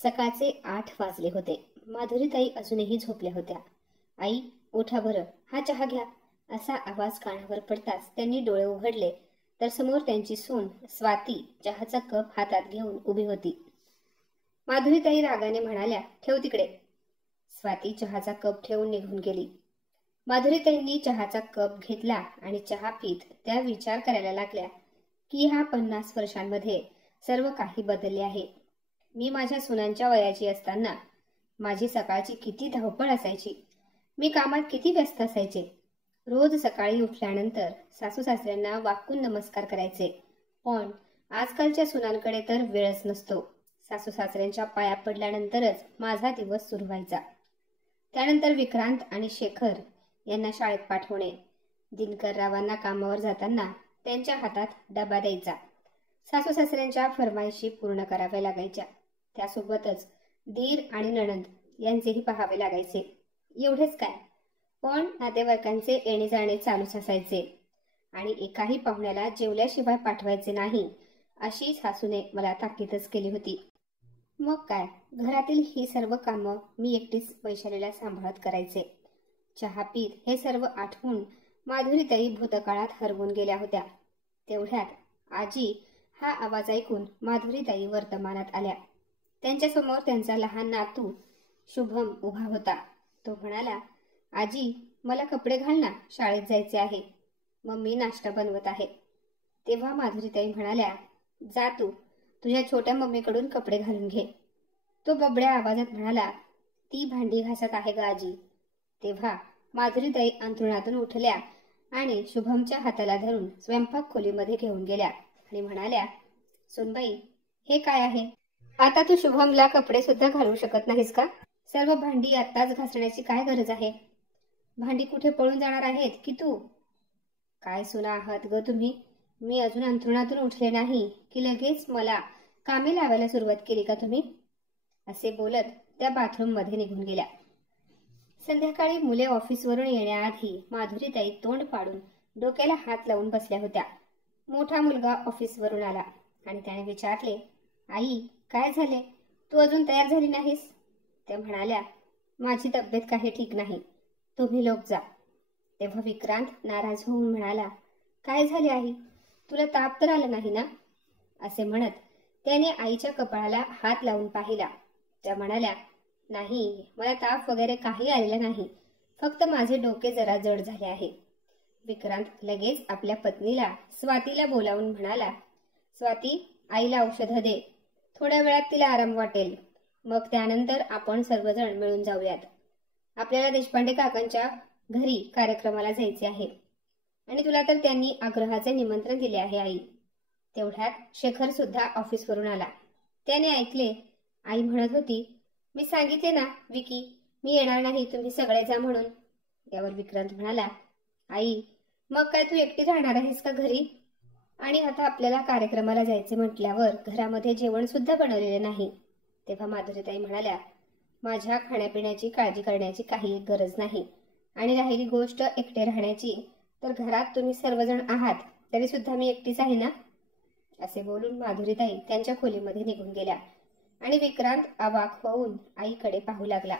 सकाळचे 8 वाजले होते. माधुरीताई अजूनही झोपल्या होत्या. आई, उठा बरं, हा चहा घ्या, असा आवाज कानावर पडताच त्यांनी डोळे उघडले तर समोर त्यांची सून स्वाती चहाचा कप हातात घेऊन उभी होती. माधुरीताई रागाने म्हणाल्या, ठेव तिकडे. स्वाती चहाचा कप ठेवून निघून गेली. माधुरीताईंनी चहाचा कप घेतला आणि चहा पीत त्या विचार करायला लागल्या की ह्या 50 वर्षांमध्ये सर्व काही बदलले आहे. मी माझ्या सुनांच्या वयाची असताना माझी सकाळची किती धावपळ असायची. मी कामात किती व्यस्त असायचे. रोज सकाळी उठल्यानंतर सासू सासऱ्यांना वाकून नमस्कार करायचे. पण आजकालच्या सुनांकडे तर वेळच नसतो. सासू सासऱ्यांच्या पाया पडल्यानंतरच माझा दिवस सुरू व्हायचा. त्यानंतर विक्रांत आणि शेखर यांना शाळेत पाठवणे, दिनकररावांना कामावर जाताना त्यांच्या हातात डबा द्यायचा, सासू सासऱ्यांच्या फरमाईशी पूर्ण कराव्या लागायच्या. त्यासोबतच दीर आणि नणंद यांचेही पाहावे लागायचे. एवढेच काय, पण नातेवाईकांचे येणे जाणे चालूच असायचे आणि एकाही पाहुण्याला जेवल्याशिवाय पाठवायचे नाही अशी सासूने मला ताकीदच केली होती. मग काय, घरातील ही सर्व कामं मी एकटीच वैशालीला सांभाळत करायचे. चहा पीत हे सर्व आठवून माधुरीताई भूतकाळात हरवून गेल्या होत्या. तेवढ्यात आजी हा आवाज ऐकून माधुरीताई वर्तमानात आल्या. त्यांच्यासमोर त्यांचा लहान नातू शुभम उभा होता. तो म्हणाला, आजी, मला कपडे घाल ना, शाळेत जायचे आहे. मम्मी नाश्ता बनवत आहे. तेव्हा माधुरीताई म्हणाल्या, जा तू तुझ्या छोट्या मम्मीकडून कपडे घालून घे. तो बबड्या आवाजात म्हणाला, ती भांडी घासत आहे ग आजी. तेव्हा माधुरीताई अंथरुणातून उठल्या आणि शुभमच्या हाताला धरून स्वयंपाक खोलीमध्ये घेऊन गेल्या आणि म्हणाल्या, सुनबाई, हे काय आहे? आता तू शुभमला कपडे सुद्धा घालू शकत नाहीस का? सर्व भांडी आत्ताच घासण्याची काय गरज आहे? भांडी कुठे पळून जाणार आहेत की तू? काय सुना आहात ग तुम्ही? मी अजून अंथरुणातून उठले नाही की लगेच मला कामे लावायला सुरुवात केली का तुम्ही? असे बोलत त्या बाथरूम मध्ये निघून गेल्या. संध्याकाळी मुले ऑफिसवरून येण्याआधी माधुरीताई तोंड पाडून डोक्याला हात लावून बसल्या होत्या. मोठा मुलगा ऑफिसवरून आला आणि त्याने विचारले, आई, काय झाले? तू अजून तयार झाली नाहीस? त्या म्हणाल्या, माझी तब्येत काही ठीक नाही, तुम्ही लोक जा. तेव्हा विक्रांत नाराज होऊन म्हणाला, काय झाले आई? तुला ताप तर आला नाही ना? असे म्हणत त्याने आईच्या कपाळाला हात लावून पाहिला. त्या म्हणाल्या, नाही, मला ताप वगैरे काही आलेला नाही, फक्त माझे डोके जरा जड झाले आहे. विक्रांत लगेच आपल्या पत्नीला स्वातीला बोलावून म्हणाला, स्वाती, आईला औषधं दे, थोड्या वेळात तिला आराम वाटेल, मग त्यानंतर आपण सर्वजण मिळून जाऊयात. आपल्याला देशपांडे काकांच्या घरी कार्यक्रमाला जायचे आहे आणि तुला तर त्यांनी आग्रहाचे निमंत्रण दिले आहे आई. तेवढ्यात शेखर सुद्धा ऑफिसवरून आला. त्याने ऐकले, आई म्हणत होती, मी सांगितले ना विकी, मी येणार नाही, तुम्ही सगळे जा म्हणून. यावर विक्रांत म्हणाला, आई, मग काय तू एकटी राहणार आहेस का घरी? आणि आता आपल्याला कार्यक्रमाला जायचे म्हटल्यावर घरामध्ये जेवण सुद्धा बनवलेले नाही. तेव्हा माधुरीताई म्हणाल्या, माझ्या खाण्यापिण्याची काळजी करण्याची काही गरज नाही आणि राहिली गोष्ट एकटे राहण्याची, तर घरात तुम्ही सर्वजण आहात तरी सुद्धा मी एकटीच आहे ना? असे बोलून माधुरीताई त्यांच्या खोलीमध्ये निघून गेल्या आणि विक्रांत अवाक होऊन आईकडे पाहू लागला.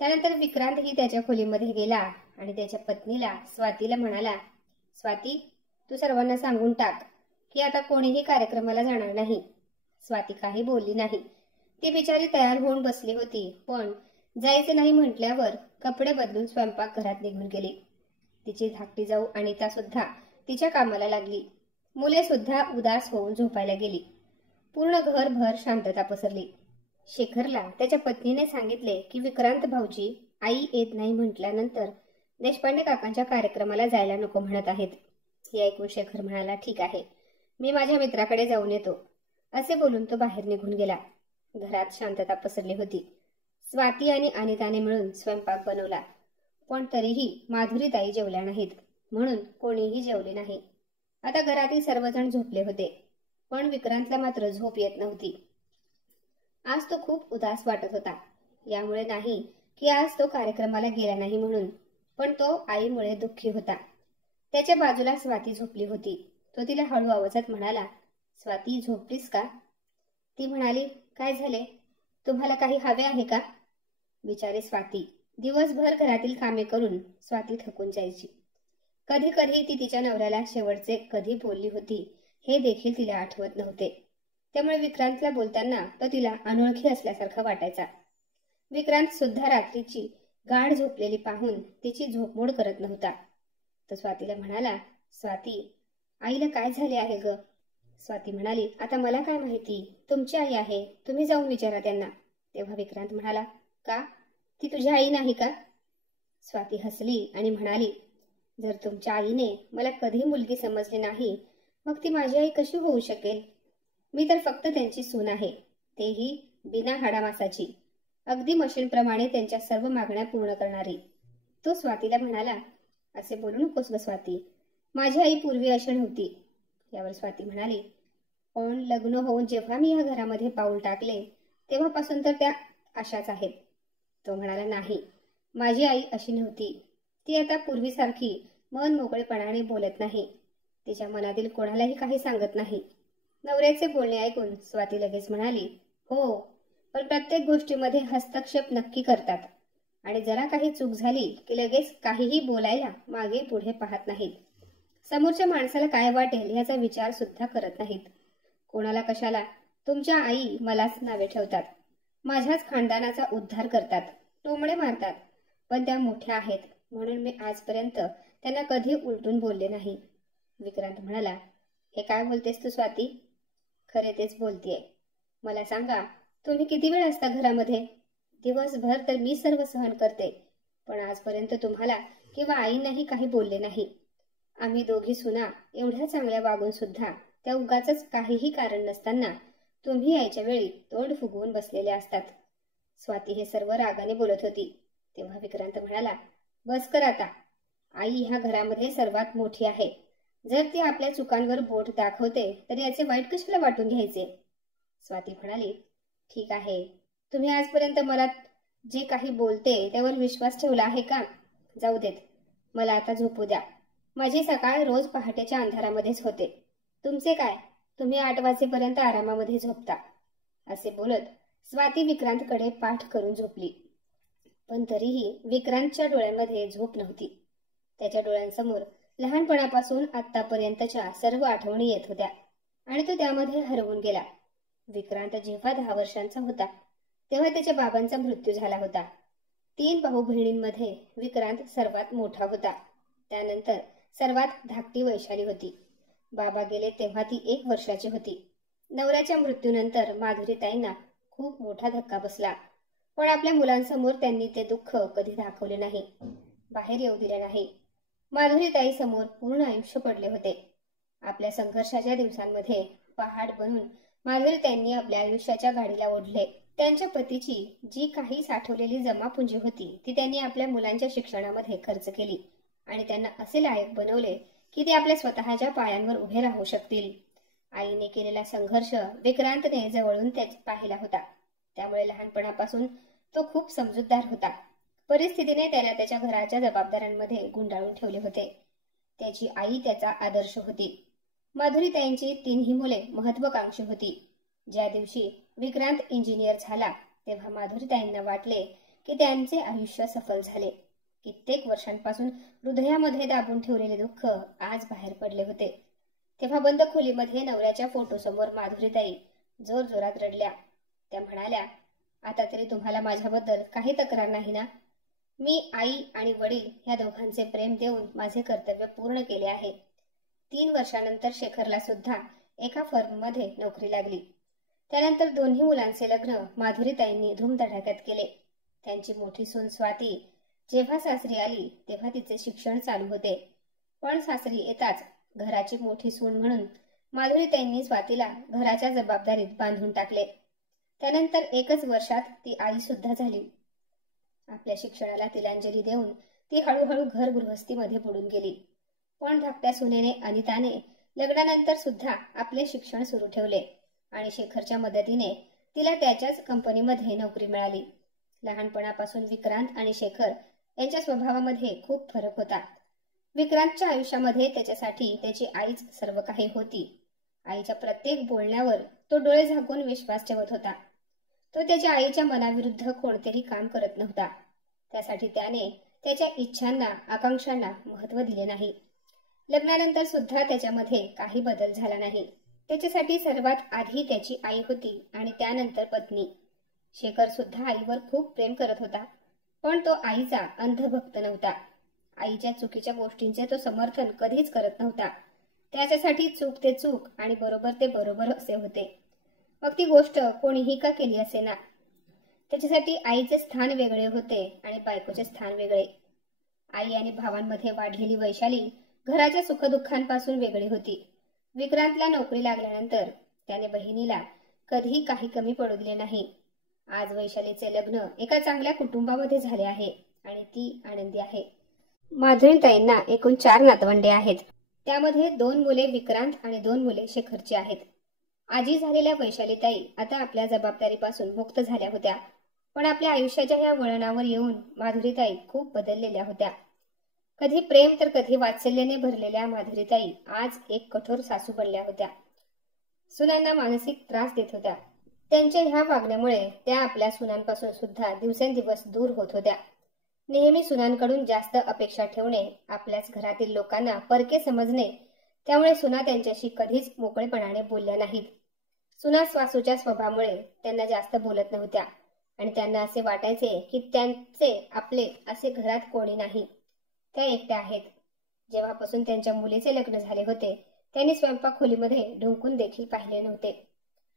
त्यानंतर विक्रांतही त्याच्या खोलीमध्ये गेला आणि त्याच्या पत्नीला स्वातीला म्हणाला, स्वाती, तू सर्वांना सांगून टाक की आता कोणीही कार्यक्रमाला जाणार नाही. स्वाती काही बोलली नाही. ती बिचारी तयार होऊन बसली होती, पण जायचे नाही म्हटल्यावर कपडे बदलून स्वयंपाक घरात निघून गेली. तिची धाकटी जाऊ अनिता सुद्धा तिच्या कामाला लागली. मुले सुद्धा उदास होऊन झोपायला गेली. पूर्ण घरभर शांतता पसरली. शेखरला त्याच्या पत्नीने सांगितले की विक्रांत भाऊजी आई येत नाही म्हटल्यानंतर देशपांडे काकांच्या कार्यक्रमाला जायला नको म्हणत आहेत. हे ऐकून शेखर म्हणाला, ठीक आहे, मी माझ्या मित्राकडे जाऊन येतो. असे बोलून तो बाहेर निघून गेला. घरात शांतता पसरली होती. स्वाती आणि अनिताने मिळून स्वयंपाक बनवला, पण तरीही माधुरीताई जेवल्या नाहीत, म्हणून कोणीही जेवले नाही. आता घरातील सर्वजण झोपले होते, पण विक्रांतला मात्र झोप येत नव्हती. आज तो खूप उदास वाटत होता. यामुळे नाही की आज तो कार्यक्रमाला गेला नाही म्हणून, पण तो आईमुळे दुःखी होता. त्याच्या बाजूला स्वाती झोपली होती. तो तिला हळू आवाजात म्हणाला, स्वाती, झोपलीस का? ती म्हणाली, काय झाले? तुम्हाला काही हवे आहे का? विचारे स्वाती. दिवसभर घरातील कामे करून स्वाती थकून जायची. कधी कधी ती तिच्या नवऱ्याला शेवटचे कधी बोलली होती हे देखील तिला आठवत नव्हते. त्यामुळे विक्रांतला बोलताना तो तिला अनोळखी असल्यासारखा वाटायचा. विक्रांत सुद्धा रात्रीची गाढ झोपलेली पाहून तिची झोपमोड करत नव्हता. तो स्वातीला म्हणाला, स्वाती, आईला काय झाले आहे ग? स्वाती म्हणाली, आता मला काय माहिती, तुमची आई आहे, तुम्ही जाऊन विचारा त्यांना. तेव्हा विक्रांत म्हणाला, का? ती तुझी आई नाही का? स्वाती हसली आणि म्हणाली, जर तुमच्या आईने मला कधी मुलगी समजली नाही, मग ती माझी आई कशी होऊ शकेल? मी तर फक्त त्यांची सून आहे, तेही बिना हाडामासाची, अगदी मशीनप्रमाणे त्यांच्या सर्व मागण्या पूर्ण करणारी. तो स्वातीला म्हणाला, असे बोलू नकोस ग स्वाती, माझी आई पूर्वी अशी नव्हती. यावर स्वाती म्हणाली, पण लग्न होऊन जेव्हा मी या घरामध्ये पाऊल टाकले तेव्हापासून तर त्या अशाच आहेत. तो म्हणाला, नाही, माझी आई अशी नव्हती. ती आता पूर्वीसारखी मन मोकळेपणाने बोलत नाही, तिच्या मनातील कोणालाही काही सांगत नाही. नवऱ्याचे बोलणे ऐकून स्वाती लगेच म्हणाली, हो, पण प्रत्येक गोष्टीमध्ये हस्तक्षेप नक्की करतात आणि जरा काही चूक झाली की लगेच काहीही बोलायला मागे पुढे पाहत नाहीत. समोरच्या माणसाला काय वाटेल याचा विचार सुद्धा करत नाहीत. कोणाला कशाला तुमच्या आई मलाच नावे ठेवतात, माझ्याच खानदानाचा उद्धार करतात, टोमणे मारतात, पण त्या मोठ्या आहेत म्हणून मी आजपर्यंत त्यांना कधी उलटून बोलले नाही. विक्रांत म्हणाला, हे काय बोलतेस तू स्वाती? खरे तेच बोलतेय. मला सांगा, तुम्ही किती वेळ असता घरामध्ये? दिवसभर तर मी सर्व सहन करते, पण आजपर्यंत तुम्हाला किंवा आईनाही काही बोलले नाही. आम्ही दोघी सुना एवढ्या चांगल्या वागून सुद्धा त्या उगाचच काहीही कारण नसताना तुम्ही यायच्या वेळी तोंड फुगवून बसलेले असतात. स्वाती हे सर्व रागाने बोलत होती. तेव्हा विक्रांत म्हणाला, बस कर आता, आई ह्या घरामध्ये सर्वात मोठी आहे. जर ती आपल्या चुकांवर बोट दाखवते तर याचे वाईट कशाला वाटून घ्यायचे? स्वाती म्हणाली, ठीक आहे, तुम्ही आजपर्यंत मला जे काही बोलते त्यावर विश्वास ठेवला आहे का? जाऊ देत, मला आता झोपू द्या. माझी सकाळ रोज पहाटेच्या अंधारामध्येच होते. तुमचे काय, तुम्ही 8 वाजेपर्यंत आरामामध्ये झोपता. असे बोलत स्वाती विक्रांतकडे पाठ करून झोपली. पण तरीही विक्रांतच्या डोळ्यांमध्ये झोप नव्हती. त्याच्या डोळ्यांसमोर लहानपणापासून आतापर्यंतच्या सर्व आठवणी येत होत्या आणि तो त्यामध्ये हरवून गेला. विक्रांत जेव्हा 10 वर्षांचा होता तेव्हा त्याच्या बाबांचा मृत्यू झाला होता. 3 भाऊ बहिणींमध्ये विक्रांत सर्वात मोठा होता. त्यानंतर सर्वात धाकटी वैशाली होती. बाबा गेले तेव्हा ती 1 वर्षाची होती. नवऱ्याच्या मृत्यूनंतर माधुरीताईंना खूप मोठा धक्का बसला, पण आपल्या मुलांसमोर त्यांनी ते दुःख कधी दाखवले नाही, बाहेर येऊ दिले नाही. माधुरीताई समोर पूर्ण आयुष्य पडले होते. आपल्या संघर्षाच्या दिवसांमध्ये पहाड बनून माधुरीताईंनी आपल्या आयुष्याच्या गाडीला ओढले. त्यांच्या पतीची जी काही साठवलेली जमापुंजी होती ती त्यांनी आपल्या मुलांच्या शिक्षणामध्ये खर्च केली आणि त्यांना असे लायक बनवले की ते आपल्या स्वतःच्या पायांवर उभे राहू शकतील. आईने केलेला संघर्ष विक्रांतने जवळून पाहिला होता, त्यामुळे लहानपणापासून तो खूप समजूतदार होता. परिस्थितीने त्याला त्याच्या घराच्या जबाबदाऱ्यांमध्ये गुंडाळून ठेवले होते. त्याची आई त्याचा आदर्श होती. माधुरीताईंची 3ही मुले महत्वाकांक्षी होती. ज्या दिवशी विक्रांत इंजिनियर झाला तेव्हा माधुरीताईंना वाटले की त्यांचे आयुष्य सफल झाले. कित्येक वर्षांपासून हृदयामध्ये दाबून ठेवलेले दुःख आज बाहेर पडले होते. तेव्हा बंद खोलीमध्ये नवऱ्याच्या फोटोसमोर माधुरीताई जोरजोरात रडल्या. त्या म्हणाल्या, आता तरी तुम्हाला माझ्याबद्दल काही तक्रार नाही ना? मी आई आणि वडील या दोघांचे प्रेम देऊन माझे कर्तव्य पूर्ण केले आहे. 3 वर्षानंतर शेखरला सुद्धा एका फर्ममध्ये नोकरी लागली. त्यानंतर 2ही मुलांचे लग्न माधुरीताईंनी धूमधडाक्यात केले. त्यांची मोठी सून स्वाती जेव्हा सासरी आली तेव्हा तिचे शिक्षण चालू होते, पण सासरी येताच घराची मोठी सून म्हणून माधुरीताईंनी स्वातीला घराच्या जबाबदारीत बांधून टाकले. त्यानंतर 1च वर्षात ती आई सुद्धा झाली. आपल्या शिक्षणाला तिलांजली देऊन ती हळूहळू घर गृहस्थीमध्ये बुडून गेली. पण धाकट्या सुनेने अनिताने लग्नानंतर सुद्धा आपले शिक्षण सुरू ठेवले आणि शेखरच्या मदतीने तिला त्याच्याच कंपनीमध्ये नोकरी मिळाली. लहानपणापासून विक्रांत आणि शेखर यांच्या स्वभावामध्ये खूप फरक होता. विक्रांतच्या आयुष्यामध्ये त्याच्यासाठी त्याची आईच सर्व काही होती. आईच्या प्रत्येक बोलण्यावर तो डोळे झाकून विश्वास ठेवत होता. तो त्याच्या आईच्या मनाविरुद्ध कोणतेही काम करत नव्हता. त्यासाठी त्याने त्याच्या इच्छांना आकांक्षांना महत्त्व दिले नाही. लग्नानंतर सुद्धा त्याच्यामध्ये काही बदल झाला नाही. त्याच्यासाठी सर्वात आधी त्याची आई होती आणि त्यानंतर पत्नी. शेखर सुद्धा आईवर खूप प्रेम करत होता, पण तो आईचा अंधभक्त नव्हता. आईच्या चुकीच्या गोष्टींचे तो समर्थन कधीच करत नव्हता. त्याच्यासाठी चूक ते चूक आणि बरोबर ते बरोबर असे होते, मग ती गोष्ट कोणीही का केली असे ना. त्याच्यासाठी आईचे स्थान वेगळे होते आणि बायकोचे स्थान वेगळे. आई आणि भावांमध्ये वाढलेली वैशाली घराच्या सुखदुःखांपासून वेगळी होती. विक्रांतला नोकरी लागल्यानंतर त्याने बहिणीला कधीही काही कमी पडू दिले नाही. आज वैशालीचे लग्न एका चांगल्या कुटुंबामध्ये झाले आहे आणि ती आनंदी आहे. माधुरीताईंना एकूण 4 नातवंडे आहेत. त्यामध्ये 2 मुले विक्रांत आणि 2 मुले शेखरची आहेत. आजी झालेल्या वैशालीताई आता आपल्या जबाबदारीपासून मुक्त झाल्या होत्या, पण आपल्या आयुष्याच्या ह्या वळणावर येऊन माधुरीताई खूप बदललेल्या होत्या. कधी प्रेम तर कधी वात्सल्याने भरलेल्या माधुरीताई आज एक कठोर सासू बनल्या होत्या. सुनांना मानसिक त्रास देत होत्या. त्यांच्या ह्या वागण्यामुळे त्या आपल्या सुनांपासून सुद्धा दिवसेंदिवस दूर होत होत्या. नेहमी सुनांकडून जास्त अपेक्षा ठेवणे, आपल्याच घरातील लोकांना परके समजणे, त्यामुळे सुना त्यांच्याशी कधीच मोकळेपणाने बोलल्या नाहीत. सुना सासूच्या स्वभावामुळे त्यांना जास्त बोलत नव्हत्या आणि त्यांना असे वाटायचे की त्यांचे आपले असे घरात कोणी नाही, त्या एकट्या आहेत. जेव्हापासून त्यांच्या मुलीचे लग्न झाले होते त्यांनी स्वयंपाक खोलीमध्ये ढुंकून देखील पाहिले नव्हते.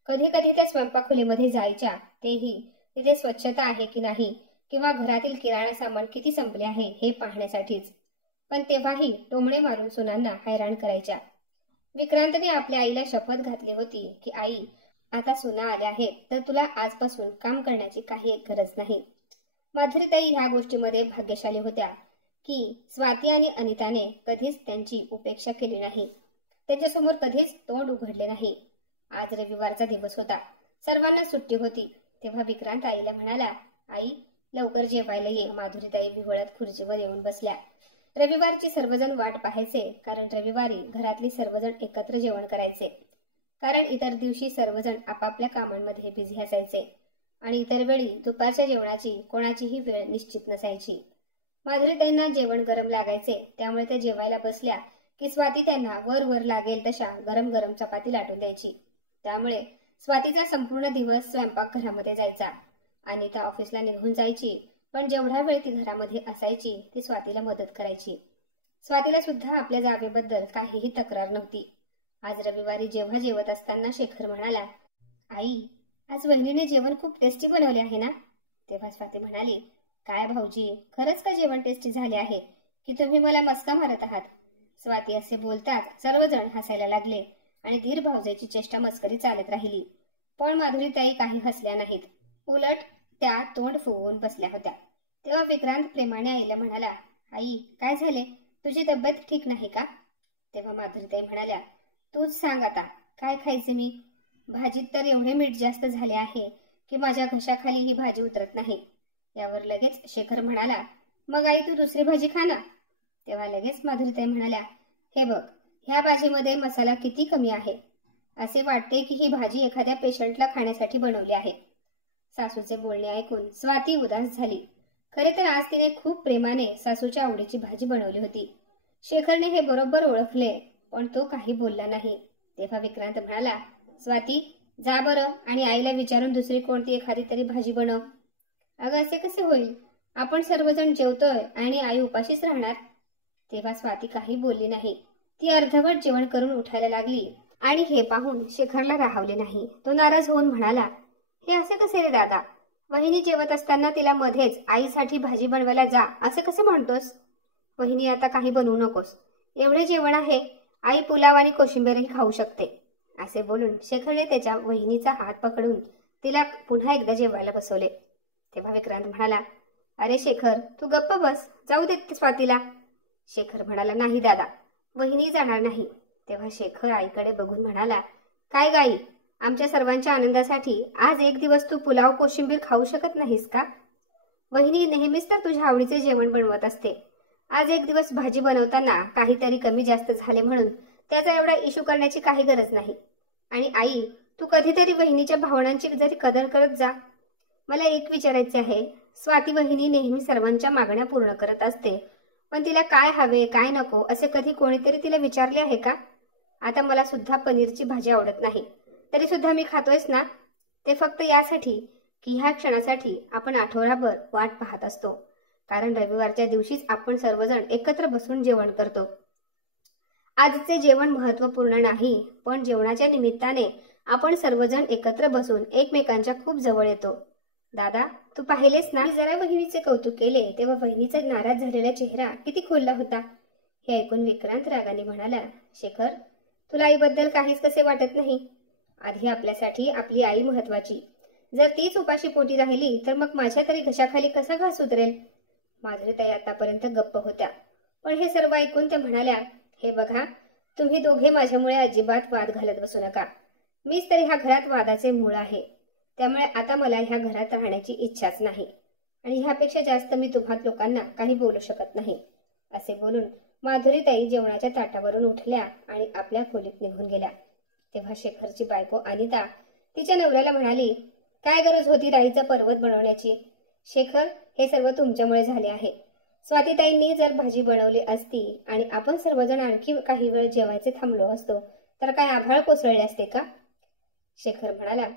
कधी कधी त्या स्वयंपाक खोलीमध्ये जायच्या, तेही तिथे स्वच्छता आहे की नाही किंवा घरातील किराणा सामान किती संपले आहे हे पाहण्यासाठीच. पण तेव्हाही टोमणे मारून सुनांना हैराण करायच्या. विक्रांतने आपल्या आईला शपथ घातली होती की आई, आता सुना आल्या आहेत तर तुला आजपासून काम करण्याची काही एक गरज नाही. माधुरीताई ह्या गोष्टीमध्ये भाग्यशाली होत्या की स्वाती आणि अनिताने कधीच त्यांची उपेक्षा केली नाही. त्यांच्यासमोर कधीच तोंड उघडले नाही. आज रविवारचा दिवस होता, सर्वांना सुट्टी होती. तेव्हा विक्रांत आईला म्हणाला, आई लवकर जेवायला ये. माधुरीताई विवळत खुर्चीवर येऊन बसल्या. रविवारची सर्वजण वाट पाहायचे, कारण रविवारी घरातली सर्वजण एकत्र जेवण करायचे. कारण इतर दिवशी सर्वजण आपापल्या कामांमध्ये बिझी असायचे आणि इतर वेळी दुपारच्या जेवणाची कोणाचीही वेळ निश्चित नसायची. माधुरीताईंना जेवण गरम लागायचे, त्यामुळे त्या जेवायला बसल्या की स्वाती त्यांना वर वर लागेल तशा गरम गरम चपाती लाटून द्यायची. त्यामुळे स्वातीचा संपूर्ण दिवस स्वयंपाकघरामध्ये जायचा. अनिता ऑफिसला निघून जायची, पण जेवढा वेळ ती घरामध्ये असायची ती स्वातीला मदत करायची. स्वातीला सुद्धा आपल्या जावेबद्दल काहीही तक्रार नव्हती. आज रविवारी जेव्हा जेवत असताना शेखर म्हणाला, आई आज वहिनीने जेवण खूप टेस्टी बनवले आहे ना. तेव्हा स्वाती म्हणाली, काय भाऊजी, खरंच का जेवण टेस्टी झाले आहे की तुम्ही मला मस्का मारत आहात. स्वाती असे बोलताच सर्वजण हसायला लागले आणि धीर भाऊजाईची चेष्टा मस्करी चालत राहिली. पण माधुरीताई काही हसल्या नाहीत, उलट त्या तोंड फुगवून बसल्या होत्या. तेव्हा विक्रांत प्रेमाने आईला म्हणाला, आई काय झाले, तुझी तब्येत ठीक नाही का. तेव्हा माधुरीताई म्हणाल्या, तूच सांग आता काय खायचे मी. भाजीत तर एवढे मीठ जास्त झाले आहे की माझ्या घशाखाली ही भाजी उतरत नाही. यावर लगेच शेखर म्हणाला, मग आई तू दुसरी भाजी खा ना. तेव्हा लगेच माधुरीताई म्हणाल्या, हे बघ ह्या भाजीमध्ये मसाला किती कमी आहे. असे वाटते की ही भाजी एखाद्या पेशंटला खाण्यासाठी बनवली आहे. सासूचे बोलणे ऐकून स्वाती उदास झाली. खरे तर आज तिने खूप प्रेमाने सासूच्या आवडीची भाजी बनवली होती. शेखरने हे बरोबर ओळखले, पण तो काही बोलला नाही. तेव्हा विक्रांत म्हणाला, स्वाती जा बरं आणि आईला विचारून दुसरी कोणती एखादी तरी भाजी बनव. अगं असे कसे होईल, आपण सर्वजण जेवतोय आणि आई उपाशीच राहणार. तेव्हा स्वाती काही बोलली नाही. ती अर्धवट जेवण करून उठायला लागली आणि हे पाहून शेखरला राहावले नाही. तो नाराज होऊन म्हणाला, हे असे कसे रे दादा, वहिनी जेवत असताना तिला मध्येच आईसाठी भाजी बनवायला जा असे कसे म्हणतोस. वहिनी आता काही बनवू नकोस, एवढे जेवण आहे, आई पुलाव आणि कोशिंबीरही खाऊ शकते. असे बोलून शेखरने त्याच्या वहिनीचा हात पकडून तिला पुन्हा एकदा जेवायला बसवले. तेव्हा विक्रांत म्हणाला, अरे शेखर तू गप्प बस, जाऊ देत स्वातीला. शेखर म्हणाला, नाही दादा, वहिनी जाणार नाही. तेव्हा शेखर आईकडे बघून म्हणाला, काय गाई, आमच्या सर्वांच्या आनंदासाठी आज एक दिवस तू पुलाव कोशिंबीर खाऊ शकत नाहीस का. वहिनी नेहमीच तर तुझ्या आवडीचे जेवण बनवत असते. आज एक दिवस भाजी बनवताना काहीतरी कमी जास्त झाले म्हणून त्याचा एवढा इशू करण्याची काही गरज नाही. आणि आई तू कधीतरी वहिनीच्या भावनांची जरी कदर करत जा. मला एक विचारायचे आहे, स्वाती वहिनी नेहमी सर्वांच्या मागण्या पूर्ण करत असते, पण तिला काय हवे काय नको असे कधी कोणीतरी तिला विचारले आहे का? आता मला सुद्धा पनीरची भाजी आवडत नाही, तरी सुद्धा मी खातोयच ना. ते फक्त यासाठी की ह्या क्षणासाठी आपण आठवडाभर वाट पाहत असतो, कारण रविवारच्या दिवशीच आपण सर्वजण एकत्र बसून जेवण करतो. आजचे जेवण महत्त्वपूर्ण नाही, पण जेवणाच्या निमित्ताने आपण सर्वजण एकत्र बसून एकमेकांच्या खूप जवळ येतो. दादा, तू पाहिलेस ना, मी जरा बहिणीचे कौतुक केले तेव्हा बहिणीचा नाराज झालेला चेहरा किती खुलला होता. हे ऐकून विक्रांत रागाने म्हणाला, शेखर, तुला आईबद्दल काहीच कसे वाटत नाही? आधी आपल्यासाठी आपली आई महत्वाची. जर तीच उपाशी पोटी राहिली तर मग माझ्या तरी घशाखाली कसा घास उतरेल? माधुरीताई आतापर्यंत गप्प होत्या, पण हे सर्व ऐकून त्या म्हणाल्या, हे बघा, तुम्ही दोघे माझ्यामुळे अजिबात वाद घालत बसू नका. मीच तरी ह्या घरात वादाचे मूळ आहे, त्यामुळे आता मला ह्या घरात राहण्याची इच्छाच नाही आणि ह्यापेक्षा जास्त मी तुम्हा लोकांना काही बोलू शकत नाही. असे बोलून माधुरीताई जेवणाच्या ताटावरून उठल्या आणि आपल्या खोलीत निघून गेल्या. तेव्हा शेखरची बायको अनिता तिच्या नवऱ्याला म्हणाली, काय गरज होती राईचा पर्वत बनवण्याची? शेखर, हे सर्व तुमच्यामुळे झाले आहे. स्वातीताईंनी जर भाजी बनवली असती आणि आपण सर्वजण आणखी काही वेळ जेवायचे थांबलो असतो तर काय आभाळ कोसळले असते का? शेखर म्हणाला,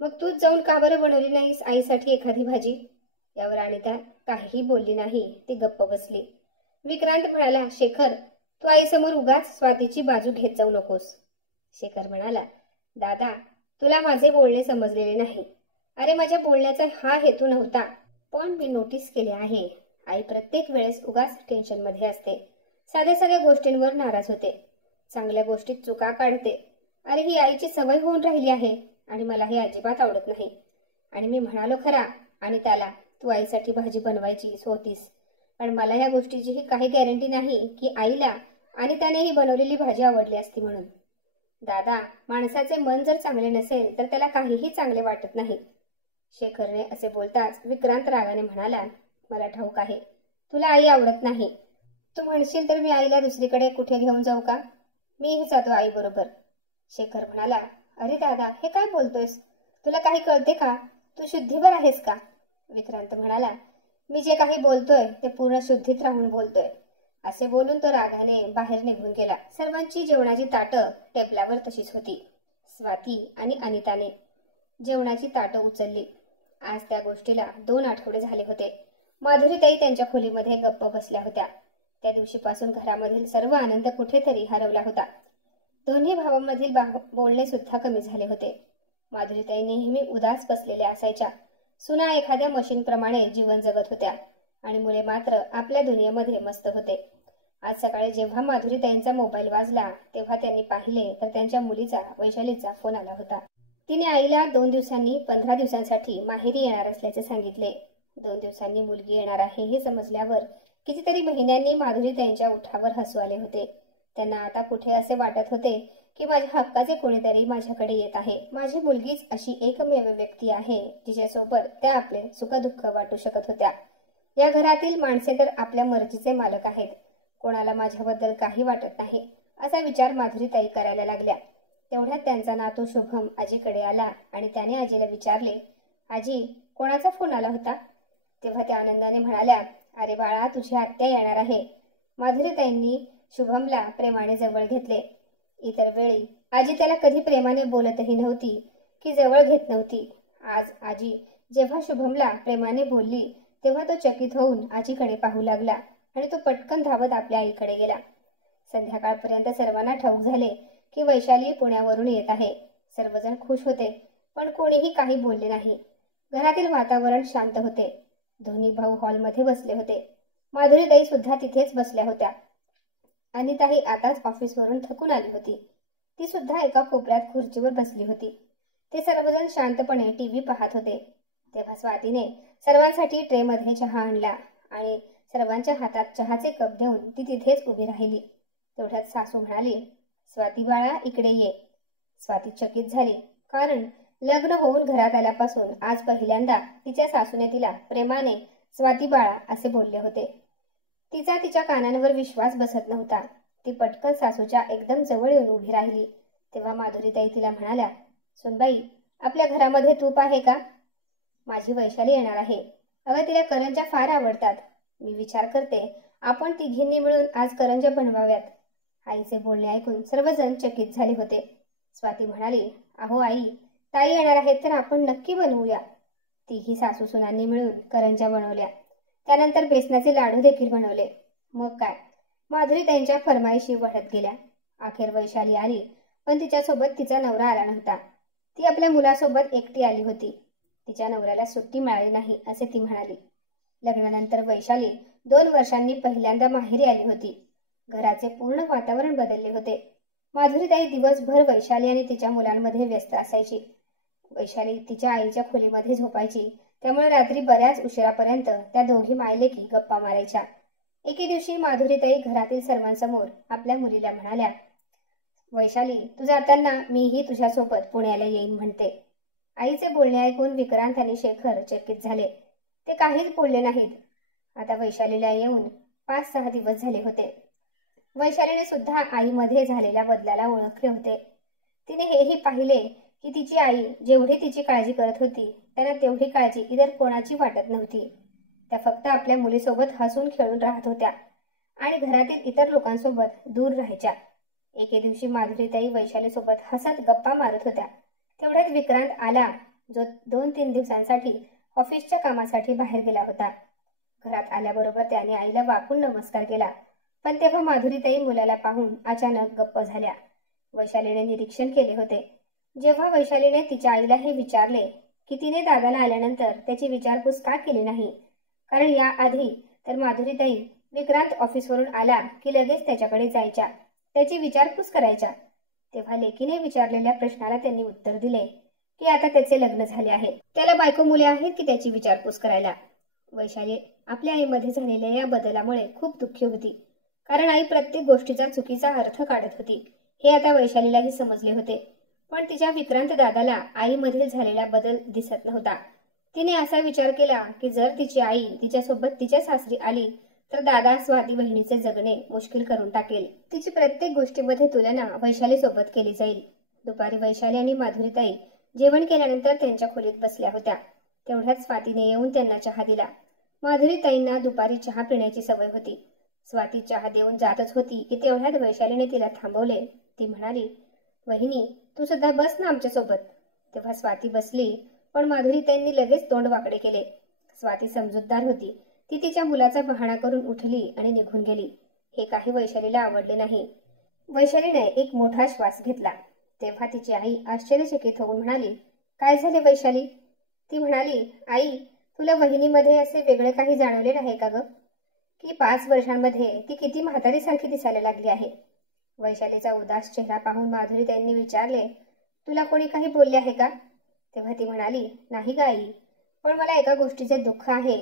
मग तूच जाऊन का बरं बनवली नाहीस आईसाठी एखादी भाजी? यावर अनिता काहीही बोलली नाही, ती गप्प बसली. विक्रांत म्हणाला, शेखर, तू आईसमोर उगाच स्वातीची बाजू घेत जाऊ नकोस. शेखर म्हणाला, दादा, तुला माझे बोलणे समजलेले नाही. अरे, माझ्या बोलण्याचा हा हेतू नव्हता, पण मी नोटीस केले आहे, आई प्रत्येक वेळेस उगाच टेन्शन मध्ये असते. साध्या साध्या गोष्टींवर नाराज होते, चांगल्या गोष्टीत चुका काढते. अरे, ही आईची सवय होऊन राहिली आहे आणि मला हे अजिबात आवडत नाही. आणि मी म्हणालो खरा आणि त्याला, तू आईसाठी भाजी बनवायची होतीस, पण मला या गोष्टीचीही काही गॅरंटी नाही की आईला आणि त्याने ही बनवलेली भाजी आवडली असती म्हणून. दादा, माणसाचे मन जर चांगले नसेल तर त्याला काहीही चांगले वाटत नाही. शेखरने असे बोलताच विक्रांत रागाने म्हणाला, मला ठाऊक आहे तुला आई आवडत नाही. तू म्हणशील तर मी आईला दुसरीकडे कुठे घेऊन जाऊ का? मीही जातो आई बरोबर. शेखर म्हणाला, अरे दादा, हे काय बोलतोयस? तुला काही कळते का? तू शुद्धीवर आहेस का? विक्रांत म्हणाला, मी जे काही बोलतोय ते पूर्ण शुद्धीत राहून बोलतोय. असे बोलून तो रागाने बाहेर निघून गेला. सर्वांची जेवणाची ताटं टेबलावर तशीच होती. स्वाती आणि अनिताने जेवणाची ताटं उचलली. आज त्या गोष्टीला 2 आठवडे झाले होते. माधुरीताई त्यांच्या खोलीमध्ये गप्प बसल्या होत्या. त्या दिवशीपासून घरामधील सर्व आनंद कुठेतरी हरवला होता. दोन्ही भावांमधील बोलणे सुद्धा कमी झाले होते. माधुरीताई नेहमी उदास बसलेल्या असायच्या. सुना एखाद्या मशीनप्रमाणे जीवन जगत होत्या आणि मुले मात्र आपल्या दुनियेमध्ये मस्त होते. आज सकाळी जेव्हा माधुरीताईंचा मोबाईल वाजला तेव्हा त्यांनी पाहिले तर त्यांच्या मुलीचा, वैशालीचा फोन आला होता. तिने आईला 2 दिवसांनी 15 दिवसांसाठी माहेरी येणार असल्याचे सांगितले. 2 दिवसांनी मुलगी येणार आहे हे समजल्यावर कितीतरी महिन्यांनी माधुरीताईंच्या ओठावर हसू आले होते. त्यांना आता कुठे असे वाटत होते की माझ्या हक्काचे कोणीतरी माझ्याकडे येत आहे. माझी मुलगीच अशी एकमेव व्यक्ती आहे जिच्यासोबत त्या आपले सुखदुःख वाटू शकत होत्या. या घरातील माणसे तर आपल्या मर्जीचे मालक आहेत. कोणाला माझ्याबद्दल काही वाटत नाही असा विचार माधुरीताई करायला लागल्या. तेवढ्यात त्यांचा नातू शुभम आजीकडे आला आणि त्याने आजीला विचारले, आजी, कोणाचा फोन आला होता? तेव्हा त्या आनंदाने म्हणाल्या, अरे बाळा, तुझी आत्या येणार आहे. माधुरीताईंनी शुभमला प्रेमाने जवळ घेतले. इतर वेळी आजी त्याला कधी प्रेमाने बोलतही नव्हती की जवळ घेत नव्हती. आज आजी जेव्हा शुभमला प्रेमाने बोलली तेव्हा तो चकित होऊन आजीकडे पाहू लागला आणि तो पटकन धावत आपल्या आईकडे गेला. संध्याकाळपर्यंत सर्वांना ठाऊक झाले की वैशाली पुण्यावरून येत आहे. सर्वजण खुश होते, पण कोणीही काही बोलले नाही. घरातील वातावरण शांत होते. दोन्ही भाऊ हॉलमध्ये बसले होते. माधुरीताई सुद्धा तिथेच बसल्या होत्या. अनिताही आताच ऑफिसवरून थकून आली होती. ती सुद्धा एका कोपऱ्यात खुर्चीवर बसली होती. ते सर्वजण शांतपणे टीव्ही पाहत होते. तेव्हा स्वातीने सर्वांसाठी ट्रेमध्ये चहा आणला आणि सर्वांच्या हातात चहाचे कप देऊन ती तिथेच उभी राहिली. तेवढ्यात सासू म्हणाली, स्वाती बाळा, इकडे ये. स्वाती चकित झाली, कारण लग्न होऊन घरात आल्यापासून आज पहिल्यांदा तिच्या सासूने तिला प्रेमाने स्वाती बाळा असे बोलले होते. तिचा तिच्या कानांवर विश्वास बसत नव्हता. ती पटकन सासूच्या एकदम जवळ येऊन उभी राहिली. तेव्हा माधुरीताई तिला म्हणाल्या, सुनबाई, आपल्या घरामध्ये तूप आहे का? माझी वैशाली येणार आहे. अगं तिला करंजा फार आवडतात. मी विचार करते आपण तिघींनी मिळून आज करंजा बनवाव्यात. आईचे बोलणे ऐकून सर्वजण चकित झाले होते. स्वाती म्हणाली, अहो आई, ताई येणार आहेत तर आपण नक्की बनवूया. तिघी सासू सुनांनी मिळून करंजा बनवल्या. त्यानंतर बेसनाचे लाडू देखील बनवले. मग काय, माधुरी त्यांच्या फरमाईशी वाढत गेल्या. अखेर वैशाली आली, पण तिच्यासोबत तिचा नवरा आला नव्हता. ती आपल्या मुलासोबत एकटी आली होती. तिच्या नवऱ्याला सुट्टी मिळाली नाही असे ती म्हणाली. लग्नानंतर वैशाली 2 वर्षांनी पहिल्यांदा माहेरी आली होती. घराचे पूर्ण वातावरण बदलले होते. माधुरीताई दिवसभर वैशाली आणि तिच्या मुलांमध्ये व्यस्त असायची. वैशाली तिच्या आईच्या खोलीमध्ये झोपायची, त्यामुळे रात्री बऱ्याच उशिरापर्यंत त्या दोघी मायलेकी गप्पा मारायच्या. एके दिवशी माधुरीताई घरातील सर्वांसमोर आपल्या मुलीला म्हणाल्या, वैशाली, तू जाताना मीही तुझ्यासोबत पुण्याला येईन म्हणते. आईचे बोलणे ऐकून विक्रांत आणि शेखर चकित झाले. ते काहीच बोलले नाहीत. आता वैशालीला येऊन 5-6 दिवस झाले होते. वैशालीने सुद्धा आईमध्ये झालेल्या बदलाला ओळखले होते. तिने हेही पाहिले की तिची आई जेवढी तिची काळजी करत होती त्यांना तेवढी काळजी इतर कोणाची वाटत नव्हती. त्या फक्त आपल्या मुलीसोबत हसून खेळून राहत होत्या आणि घरातील इतर लोकांसोबत दूर राहायच्या. एके दिवशी माधुरीताई वैशालीसोबत हसत गप्पा मारत होत्या. तेवढ्यात विक्रांत आला, जो 2-3 दिवसांसाठी ऑफिसच्या कामासाठी बाहेर गेला होता. घरात आल्याबरोबर त्याने आईला वाकून नमस्कार केला, पण तेव्हा माधुरीताई मुलाला पाहून अचानक गप्प झाल्या. वैशालीने निरीक्षण केले होते. जेव्हा वैशालीने तिच्या आईला हे विचारले की तिने दादाला आल्यानंतर त्याची विचारपूस का केली नाही, कारण याआधी तर माधुरीताई विक्रांत ऑफिसवरून आला की लगेच त्याच्याकडे जायच्या, त्याची विचारपूस करायच्या. तेव्हा लेकीने विचारलेल्या प्रश्नाला त्यांनी उत्तर दिले की आता त्याचे लग्न झाले आहे, त्याला बायको मुले आहेत की त्याची विचारपूस करायला. वैशाली आपल्या आईमध्ये झालेल्या या बदलामुळे खूप दुःखी होती, कारण आई प्रत्येक गोष्टीचा चुकीचा अर्थ काढत होती. हे आता वैशालीलाही समजले होते. पण तिच्या विक्रांत दादाला आईमधील झालेला बदल दिसत नव्हता. तिने असा विचार केला की जर तिची आई तिच्यासोबत तिच्या सासरी आली तर दादा स्वाती बहिणीचे जगणे मुश्किल करून टाकेल. तिची प्रत्येक गोष्टीमध्ये तुलना वैशाली सोबत केली जाईल. दुपारी वैशाली आणि माधुरीताई जेवण केल्यानंतर त्यांच्या खोलीत बसल्या होत्या. तेवढ्यात स्वातीने येऊन त्यांना चहा दिला. माधुरीताईंना दुपारी चहा पिण्याची सवय होती. स्वाती चहा देऊन जातच होती की तेवढ्यात वैशालीने तिला थांबवले. ती म्हणाली, वहिनी, तू सुद्धा बस ना आमच्यासोबत. तेव्हा स्वाती बसली, पण माधुरीताईंनी लगेच तोंड वाकडे केले. स्वाती समजूतदार होती. ती तिच्या मुलाचा बहाणा करून उठली आणि निघून गेली. हे काही वैशालीला आवडले नाही. वैशालीने एक मोठा श्वास घेतला. तेव्हा तिची आई आश्चर्यचकित होऊन म्हणाली, काय झाले वैशाली? ती म्हणाली, आई, तुला वहिनीमध्ये असे वेगळे काही जाणवले नाही का ग? की 5 वर्षांमध्ये ती किती म्हातारीसारखी दिसायला लागली आहे. वैशालीचा उदास चेहरा पाहून माधुरीताईंनी विचारले, तुला कोणी काही बोलले आहे का? तेव्हा ती म्हणाली, नाही ग आई, पण मला एका गोष्टीचे दुःख आहे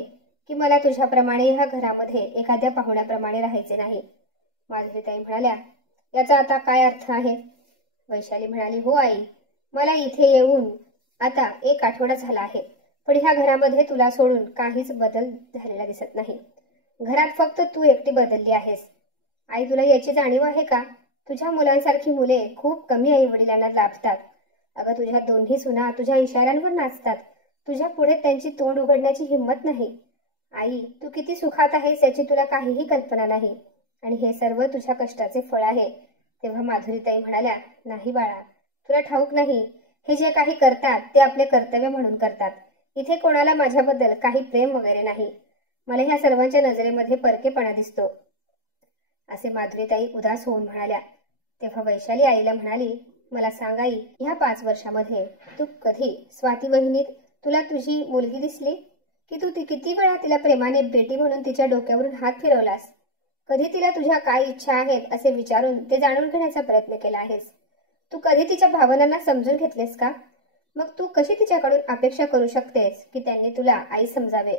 की मला तुझ्याप्रमाणे ह्या घरामध्ये एखाद्या पाहुण्याप्रमाणे राहायचे नाही. माधुरीताई म्हणाल्या, याचा आता काय अर्थ आहे? वैशाली म्हणाली, हो आई, मला इथे येऊन आता 1 आठवडा झाला आहे, पण ह्या घरामध्ये तुला सोडून काहीच बदल झालेला दिसत नाही. घरात फक्त तू एकटी बदलली आहेस. आई, तुला याची जाणीव आहे का? तुझ्या मुलांसारखी मुले खूप कमी आई वडिलांना लाभतात. अगं, तुझ्या दोन्ही सुना तुझ्या इशाऱ्यांवर नाचतात. तुझ्या पुढे त्यांची तोंड उघडण्याची हिंमत नाही. आई, तू किती सुखात आहेस याची तुला काहीही कल्पना नाही, आणि हे सर्व तुझ्या कष्टाचे फळ आहे. तेव्हा माधुरीताई म्हणाल्या, नाही बाळा, तुला ठाऊक नाही, हे जे काही करतात ते आपले कर्तव्य म्हणून करतात. इथे कोणाला माझ्याबद्दल काही प्रेम वगैरे नाही. मला ह्या सर्वांच्या नजरेमध्ये परकेपणा दिसतो, असे माधुरीताई उदास होऊन म्हणाल्या. तेव्हा वैशाली आईला म्हणाली, मला सांग आई, ह्या 5 वर्षामध्ये तू कधी स्वाती वहिनीत तुला तुझी मुलगी दिसली? की तू किती वेळा तिला प्रेमाने बेटी म्हणून तिच्या डोक्यावरून हात फिरवलास? कधी तिला तुझ्या काय इच्छा आहेत असे विचारून ते जाणून घेण्याचा प्रयत्न केला आहेस? तू कधी तिच्या भावनांना समजून घेतलेस का? मग तू कशी तिच्याकडून अपेक्षा करू शकतेस की त्यांनी तुला आई समजावे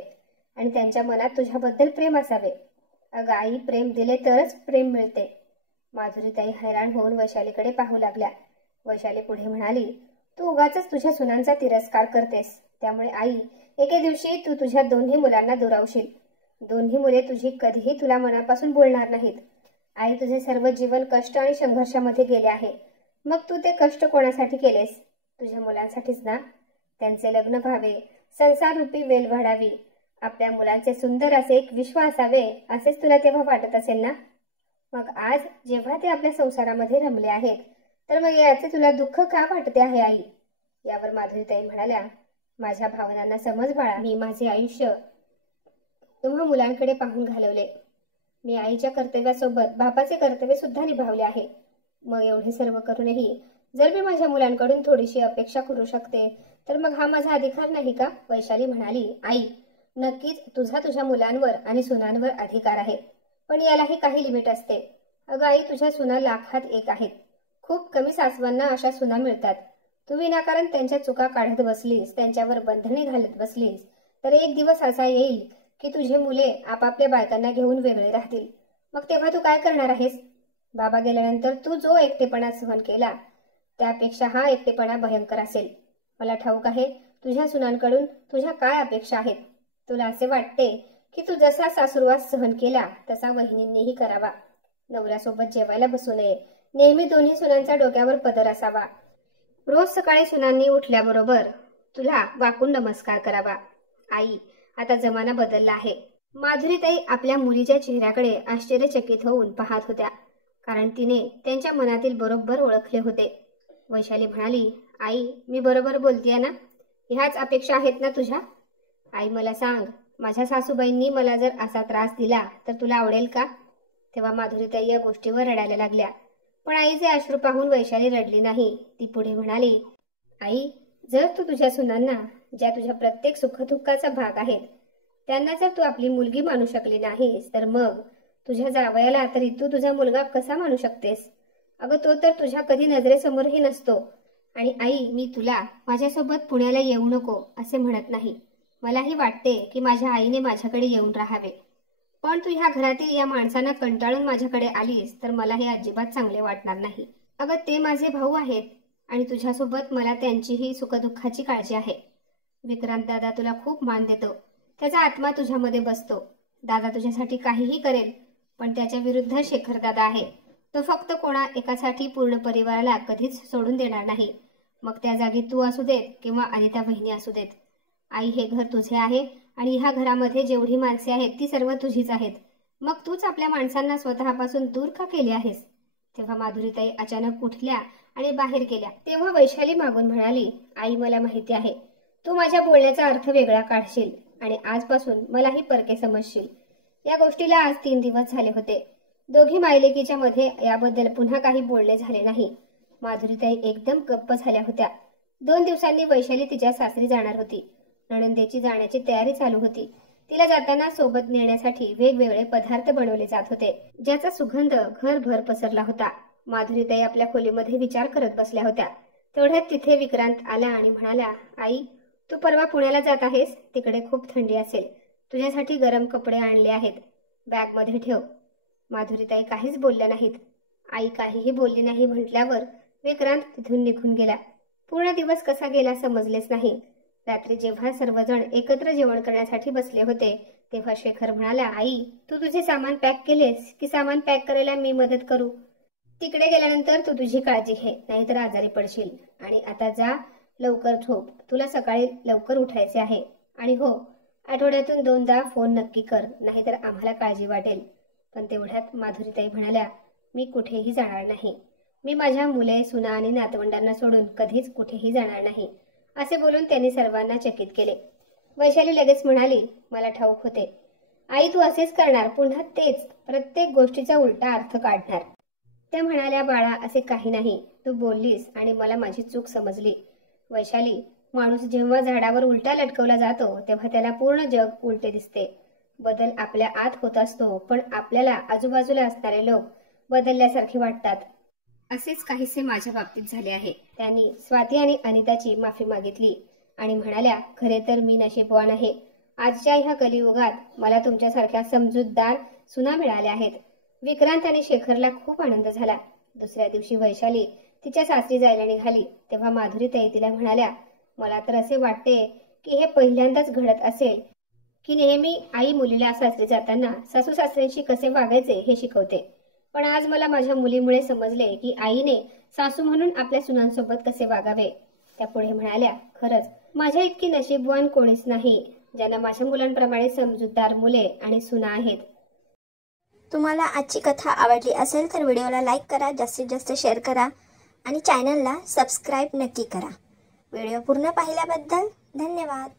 आणि त्यांच्या मनात तुझ्याबद्दल प्रेम असावे? अगं आई, प्रेम दिले तरच प्रेम मिळते. माधुरीताई हैराण होऊन वैशालीकडे पाहू लागल्या. वैशाली पुढे म्हणाली, तू उगाचच तुझ्या सुनांचा तिरस्कार करतेस. त्यामुळे आई, एके दिवशी तू तुझ्या दोन्ही मुलांना दुरावशील. दोन्ही मुले तुझी कधीही तुला मनापासून बोलणार नाहीत. आई, तुझे सर्व जीवन कष्ट आणि संघर्षामध्ये गेले आहे. मग तू ते कष्ट कोणासाठी केलेस? तुझ्या मुलांसाठीच ना. त्यांचे लग्न व्हावे, संसार रूपी वेल वाढावी, आपल्या मुलांचे सुंदर असे एक विश्व असावे असेच तुला तेव्हा वाटत असेल ना? मग आज जेव्हा ते आपल्या संसारामध्ये रमले आहेत तर मग याचे तुला दुःख का वाटते आहे आई? यावर माधुरीताई म्हणाल्या, माझ्या भावनांना समज बाळा. मी माझे आयुष्य तुम्हा मुलांकडे पाहून घालवले. मी आईच्या कर्तव्यासोबत बापाचे कर्तव्य सुद्धा निभावले आहे. मग एवढे सर्व करूनही जर मी माझ्या मुलांकडून थोडीशी अपेक्षा करू शकते तर मग हा माझा अधिकार नाही का? वैशाली म्हणाली, आई नक्कीच तुझ्या मुलांवर आणि सुनांवर अधिकार आहे, पण यालाही काही लिमिट असते. अगं आई, तुझ्या सुना लाखात एक आहेत. खूप कमी सासवांना अशा सुना मिळतात. तू विनाकारण त्यांच्या चुका काढत बसलीस, त्यांच्यावर बंधने घालत बसलीस तर एक दिवस असा येईल की तुझे मुले आपापल्या बायकांना घेऊन वेगळे राहतील. मग तेव्हा तू काय करणार आहेस? बाबा गेल्यानंतर तू जो एकटेपणा सहन केला त्यापेक्षा हा एकटेपणा भयंकर असेल. मला ठाऊक आहे तुझ्या सुनांकडून तुझ्या काय अपेक्षा आहेत. तुला असे वाटते की तू जसा सासुरवास सहन केला तसा वहिनींनीही करावा. नवऱ्यासोबत जेवायला बसू नये, नेहमी दोन्ही सुनांचा डोक्यावर पदर असावा, रोज सकाळी सुनांनी उठल्याबरोबर तुला वाकून नमस्कार करावा. आई, आता जमाना बदलला आहे. माधुरीताई आपल्या मुलीच्या चेहऱ्याकडे आश्चर्यचकित होऊन पाहत होत्या, कारण तिने त्यांच्या मनातील बरोबर ओळखले होते. वैशाली म्हणाली, आई मी बरोबर बोलतीये ना? ह्याच अपेक्षा आहेत ना तुझ्या? आई मला सांग, माझ्या सासूबाईंनी मला जर असा त्रास दिला तर तुला आवडेल का? तेव्हा माधुरीताई या गोष्टीवर रडायला लागल्या. पण आईचे अश्रू पाहून वैशाली रडली नाही. ती पुढे म्हणाली, आई जर तू तुझ्या सुनांना, ज्या तुझ्या प्रत्येक सुखदुःखाचा भाग आहेत, त्यांना जर तू आपली मुलगी मानू शकली नाहीस तर मग तुझ्या जावयाला तरी तू तुझा मुलगा कसा मानू शकतेस? अगं तो तर तुझ्या कधी नजरेसमोरही नसतो. आणि आई, मी तुला माझ्यासोबत पुण्याला येऊ नको असे म्हणत नाही. मलाही वाटते की माझ्या आईने माझ्याकडे येऊन राहावे, पण तू ह्या घरातील या माणसांना कंटाळून माझ्याकडे आलीस तर मला हे अजिबात चांगले वाटणार नाही. अगं ते माझे भाऊ आहेत आणि तुझ्यासोबत मला त्यांचीही सुखदुःखाची काळजी आहे. विक्रांत दादा तुला खूप मान देतो, त्याचा आत्मा तुझ्यामध्ये बसतो. दादा तुझ्यासाठी काहीही करेल, पण त्याच्या विरुद्ध शेखर दादा आहे. तो फक्त कोणा एकासाठी पूर्ण परिवाराला कधीच सोडून देणार नाही, मग त्या जागी तू असू देत किंवा अनिता बहिणी असू देत. आई, हे घर तुझे आहे आणि ह्या घरामध्ये जेवढी माणसे आहेत ती सर्व तुझीच आहेत. मग तूच आपल्या माणसांना स्वतःपासून दूर का केले आहेस? तेव्हा माधुरीताई अचानक उठल्या आणि बाहेर गेल्या. तेव्हा वैशाली मागून म्हणाली, आई मला माहिती आहे तू माझ्या बोलण्याचा अर्थ वेगळा काढशील आणि आजपासून मलाही परके समजशील. या गोष्टीला आज 3 दिवस झाले होते. दोघी मायलेकीच्या मध्ये याबद्दल पुन्हा काही बोलणे झाले नाही. माधुरीताई एकदम गप्प झाल्या होत्या. 2 दिवसांनी वैशाली तिच्या सासरी जाणार होती. नणंदेची जाण्याची तयारी चालू होती. तिला जाताना सोबत नेण्यासाठी वेगवेगळे पदार्थ बनवले जात होते, ज्याचा सुगंध घरभर पसरला होता. माधुरीताई आपल्या खोलीमध्ये विचार करत बसल्या होत्या. तेवढ्यात तिथे विक्रांत आला आणि म्हणाला, आई तू परवा पुण्याला जात आहेस, तिकडे खूप थंडी असेल. तुझ्यासाठी गरम कपडे आणले आहेत, बॅग मध्ये ठेव. माधुरीताई काहीच बोलल्या नाहीत. आई काहीही बोलली नाही म्हटल्यावर विक्रांत तिथून निघून गेला. पूर्ण दिवस कसा गेला समजलेच नाही. रात्री जेव्हा सर्वजण एकत्र जेवण करण्यासाठी बसले होते तेव्हा शेखर म्हणाला, आई तू तुझे सामान पॅक केलेस की सामान पॅक करायला मी मदत करू? तिकडे गेल्यानंतर तू तुझी काळजी घे, नाहीतर आजारी पडशील. आणि आता जा लवकर झोप, तुला सकाळी लवकर उठायचे आहे. आणि हो, आठवड्यातून 2दा फोन नक्की कर, नाहीतर आम्हाला काळजी वाटेल. पण तेवढ्यात माधुरीताई म्हणाल्या, मी कुठेही जाणार नाही. मी माझ्या मुले, सुना आणि नातवंडांना सोडून कधीच कुठेही जाणार नाही, असे बोलून त्यांनी सर्वांना चकित केले. वैशाली लगेच म्हणाली, मला ठाऊक होते आई तू असेच करणार, पुन्हा तेच, प्रत्येक गोष्टीचा उलटा अर्थ काढणार. त्या म्हणाल्या, बाळा असे काही नाही, तू बोललीस आणि मला माझी चूक समजली. वैशाली, माणूस जेव्हा झाडावर उलटा लटकवला जातो तेव्हा त्याला पूर्ण जग उलटे दिसते. बदल आपल्या आत होत असतो, पण आपल्याला आजूबाजूला असणारे लोक बदलल्यासारखे वाटतात. असेच काहीसे माझ्या बाबतीत झाले आहे. त्यांनी स्वाती आणि अनिताची माफी मागितली आणि म्हणाल्या, खरे तर मी नशीबवान आहे. आजच्या ह्या कलियुगात मला तुमच्यासारख्या समजूतदार सुना मिळाल्या आहेत. विक्रांत आणि शेखरला खूप आनंद झाला. दुसऱ्या दिवशी वैशाली तिच्या सासरी जायला निघाली तेव्हा माधुरीताई तिला म्हणाल्या, मला तर असे वाटते की हे पहिल्यांदाच घडत असेल की नेहमी आई मुलीला सासरी जाताना सासू सासऱ्यांशी कसे वागायचे हे शिकवते. पण आज मला माझ्या मुलीमुळे समजले की आईने सासू म्हणून आपल्या सुनांसोबत कसे वागावे. त्या पुढे म्हणाल्या, खरंच माझ्या इतकी नशीबवान कोणीच नाही ज्यांना माझ्या मुलांप्रमाणे समजूतदार मुले आणि सुना आहेत. तुम्हाला आजची कथा आवडली असेल तर व्हिडिओला लाईक करा, जास्तीत जास्त शेअर करा आणि चॅनलला सबस्क्राईब नक्की करा. व्हिडिओ पूर्ण पाहिल्याबद्दल धन्यवाद.